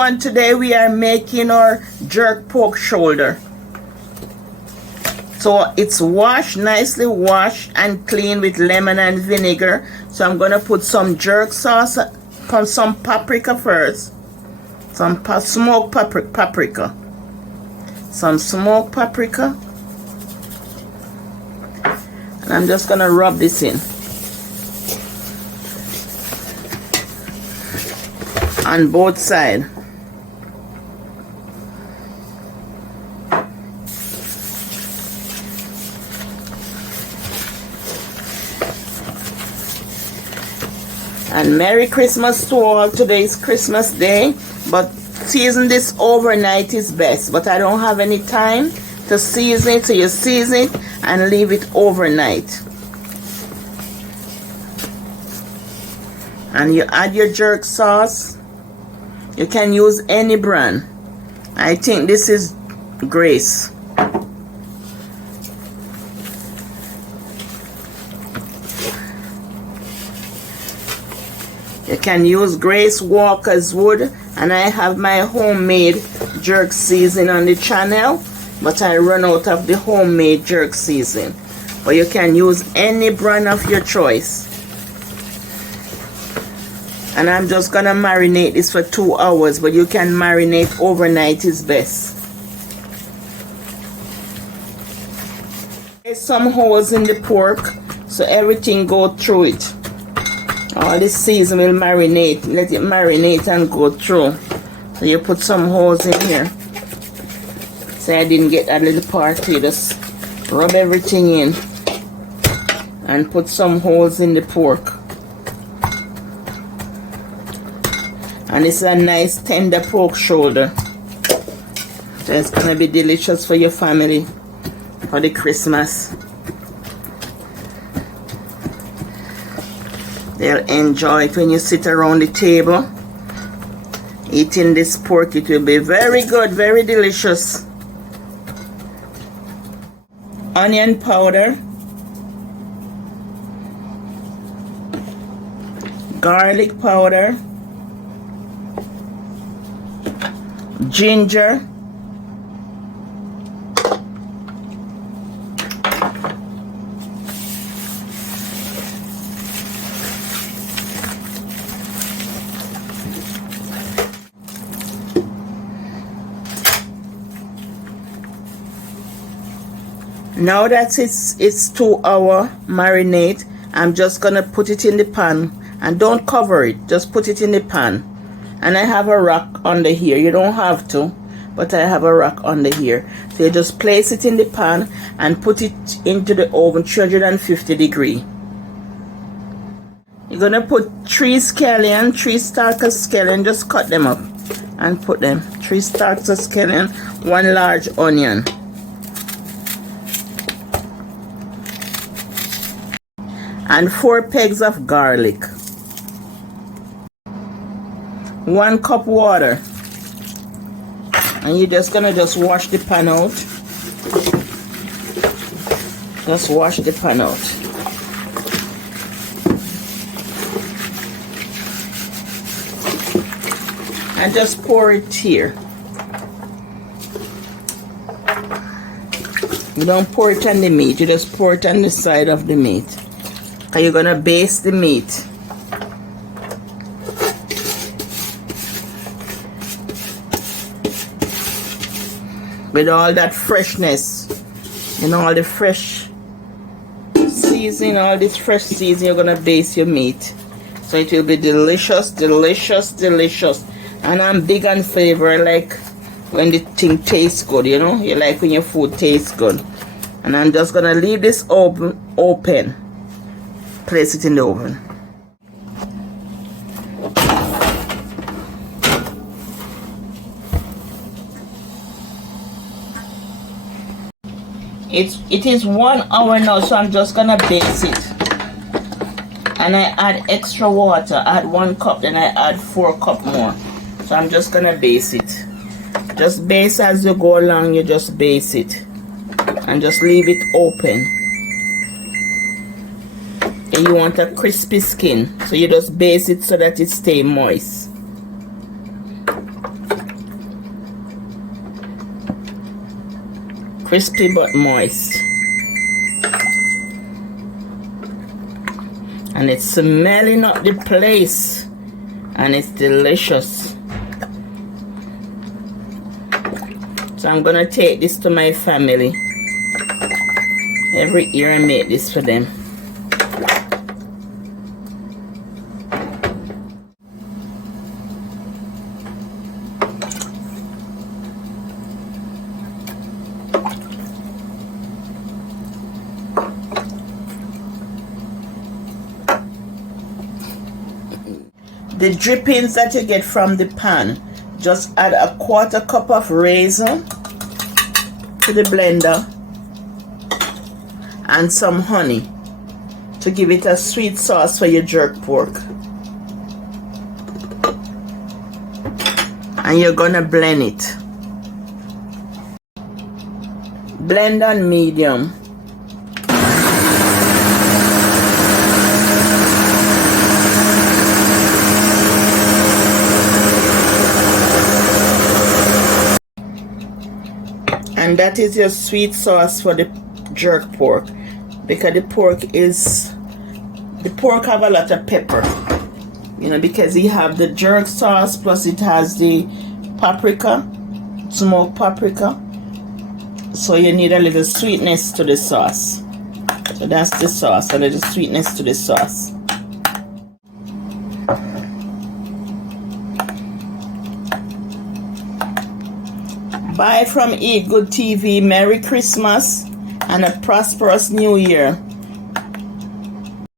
everyone, today we are making our jerk pork shoulder. So it's washed, nicely washed and cleaned with lemon and vinegar. So I'm going to put some jerk sauce, some paprika first. Some smoked paprika. Some smoked paprika. And I'm just going to rub this in. On both sides. And Merry Christmas to all. Today is Christmas Day, but season this overnight is best. But I don't have any time to season it, so you season it and leave it overnight. And you add your jerk sauce. You can use any brand. I think this is Grace. You can use Grace Walker's Wood, and I have my homemade jerk seasoning on the channel, but I run out of the homemade jerk seasoning. But you can use any brand of your choice. And I'm just gonna marinate this for 2 hours, but you can marinate overnight is best. There's some holes in the pork, so everything go through it. All this season will marinate. Let it marinate and go through. So you put some holes in here. So I didn't get that little part here. Just rub everything in and put some holes in the pork. And it's a nice tender pork shoulder. So it's gonna be delicious for your family for the Christmas. They'll enjoy it when you sit around the table eating this pork. It will be very good, very delicious. Onion powder, garlic powder, ginger, now that it's 2 hour marinade, I'm just gonna put it in the pan, and don't cover it, just put it in the pan. And I have a rack under here. You don't have to, but I have a rack under here. So you just place it in the pan and put it into the oven, 350 degrees. You're gonna put 3 scallion, 3 stalks of scallion. Just cut them up and put them. 3 stalks of scallion, 1 large onion. And 4 pegs of garlic. 1 cup water. And you're just gonna wash the pan out. Just wash the pan out. And just pour it here. You don't pour it on the meat, you just pour it on the side of the meat. And you're gonna baste the meat. With all that freshness, you know, all the fresh seasoning, all this fresh seasoning, you're gonna baste your meat. So it will be delicious, delicious, delicious. And I'm big on flavor. I like when the thing tastes good, you know. You like when your food tastes good. And I'm just gonna leave this open. Place it in the oven. It is 1 hour now, so I'm just gonna base it. And I add extra water. I add 1 cup, then I add 4 cups more. So I'm just gonna base it. Just base as you go along. You just base it and just leave it open. And you want a crispy skin, so you just base it so that it stay moist. Crispy but moist. And it's smelling up the place. And it's delicious. So I'm gonna take this to my family. Every year I make this for them. The drippings that you get from the pan, just add a 1/4 cup of raisin to the blender and some honey to give it a sweet sauce for your jerk pork. And you're gonna blend it. Blend on medium. And that is your sweet sauce for the jerk pork, because the pork have a lot of pepper, you know, because you have the jerk sauce plus it has the paprika, smoked paprika, so you need a little sweetness to the sauce. So that's the sauce, a little sweetness to the sauce. Bye from Eat Good TV. Merry Christmas and a prosperous New Year.